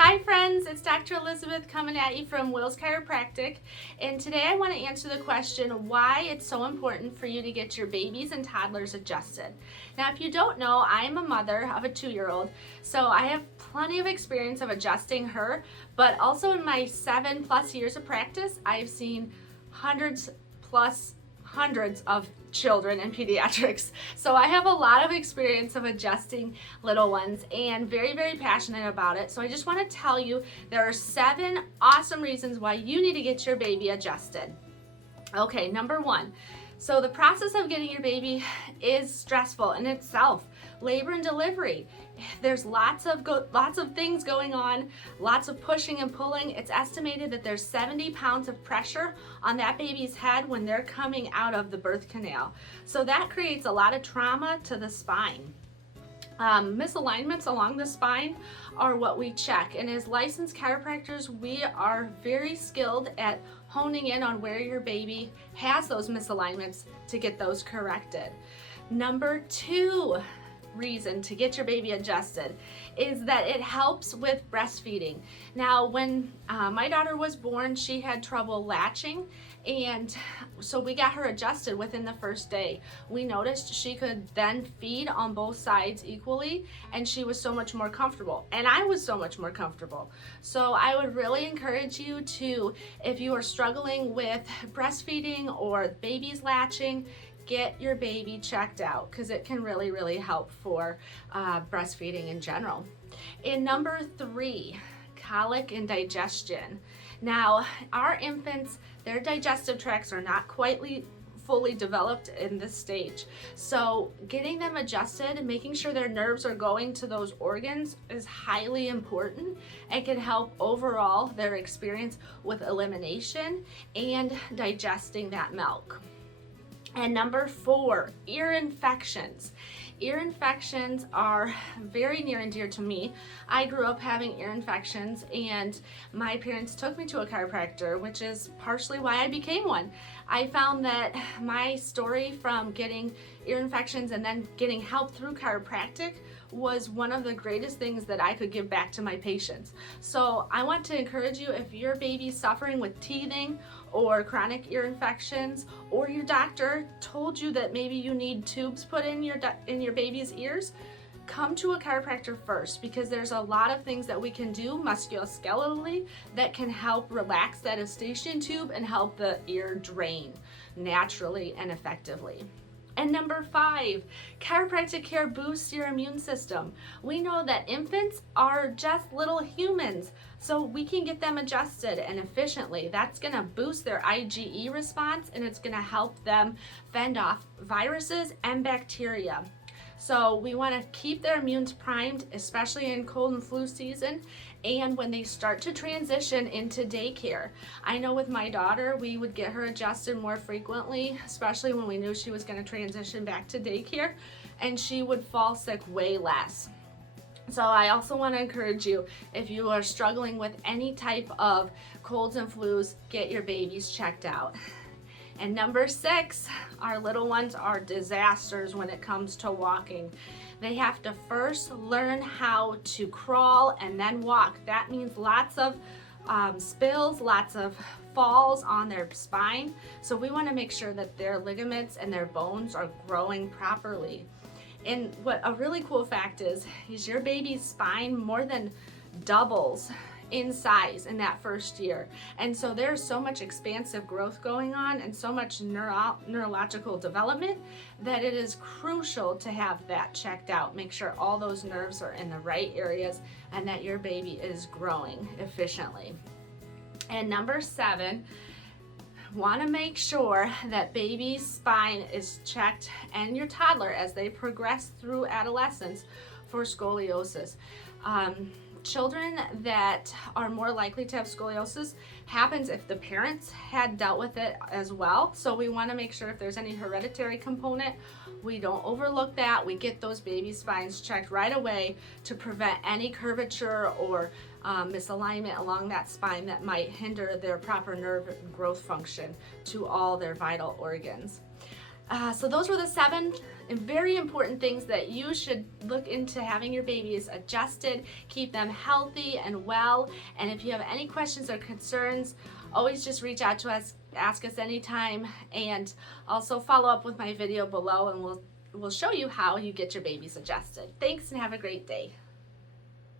Hi friends, it's Dr. Elizabeth coming at you from Will's Chiropractic, and today I want to answer the question why it's so important for you to get your babies and toddlers adjusted. Now if you don't know, I am a mother of a 2-year-old, so I have plenty of experience of adjusting her, but also in my 7+ years of practice, I've seen hundreds of children in pediatrics. So I have a lot of experience of adjusting little ones and very passionate about it. So I just want to tell you there are 7 awesome reasons why you need to get your baby adjusted. Okay, number 1. So the process of getting your baby is stressful in itself. Labor and delivery. There's lots of things going on, lots of pushing and pulling. It's estimated that there's 70 pounds of pressure on that baby's head when they're coming out of the birth canal. So that creates a lot of trauma to the spine. Misalignments along the spine are what we check, and as licensed chiropractors we are very skilled at honing in on where your baby has those misalignments to get those corrected. Number 2 reason to get your baby adjusted is that it helps with breastfeeding. Now when my daughter was born, she had trouble latching, and so we got her adjusted within the first day. We noticed she could then feed on both sides equally, and she was so much more comfortable, and I was so much more comfortable. So I would really encourage you to, if you are struggling with breastfeeding or babies latching, get your baby checked out because it can really help for breastfeeding in general. And number 3, colic and digestion. Now our infants, their digestive tracts are not quite fully developed in this stage. So getting them adjusted and making sure their nerves are going to those organs is highly important and can help overall their experience with elimination and digesting that milk. And number 4, ear infections. Ear infections are very near and dear to me. I grew up having ear infections, and my parents took me to a chiropractor, which is partially why I became one. I found that my story from getting ear infections and then getting help through chiropractic was one of the greatest things that I could give back to my patients. So I want to encourage you, if your baby's suffering with teething or chronic ear infections, or your doctor told you that maybe you need tubes put in your baby's ears, come to a chiropractor first, because there's a lot of things that we can do musculoskeletally that can help relax that eustachian tube and help the ear drain naturally and effectively. And number 5, chiropractic care boosts your immune system. We know that infants are just little humans, so we can get them adjusted and efficiently. That's gonna boost their IgE response, and it's gonna help them fend off viruses and bacteria. So we wanna keep their immunes primed, especially in cold and flu season, and when they start to transition into daycare. I know with my daughter, we would get her adjusted more frequently, especially when we knew she was gonna transition back to daycare, and she would fall sick way less. So I also want to encourage you, if you are struggling with any type of colds and flus, get your babies checked out. And number 6, our little ones are disasters when it comes to walking. They have to first learn how to crawl and then walk. That means lots of spills, lots of falls on their spine. So we want to make sure that their ligaments and their bones are growing properly. And what a really cool fact is your baby's spine more than doubles in size in that first year. And so there's so much expansive growth going on and so much neurological development that it is crucial to have that checked out. Make sure all those nerves are in the right areas and that your baby is growing efficiently. And number 7, want to make sure that baby's spine is checked, and your toddler as they progress through adolescence, for scoliosis. Children that are more likely to have scoliosis happens if the parents had dealt with it as well. So we want to make sure if there's any hereditary component, we don't overlook that. We get those baby spines checked right away to prevent any curvature or misalignment along that spine that might hinder their proper nerve growth function to all their vital organs. So those were the 7 very important things that you should look into having your babies adjusted, keep them healthy and well. And if you have any questions or concerns, always just reach out to us, ask us anytime, and also follow up with my video below, and we'll show you how you get your babies adjusted. Thanks and have a great day.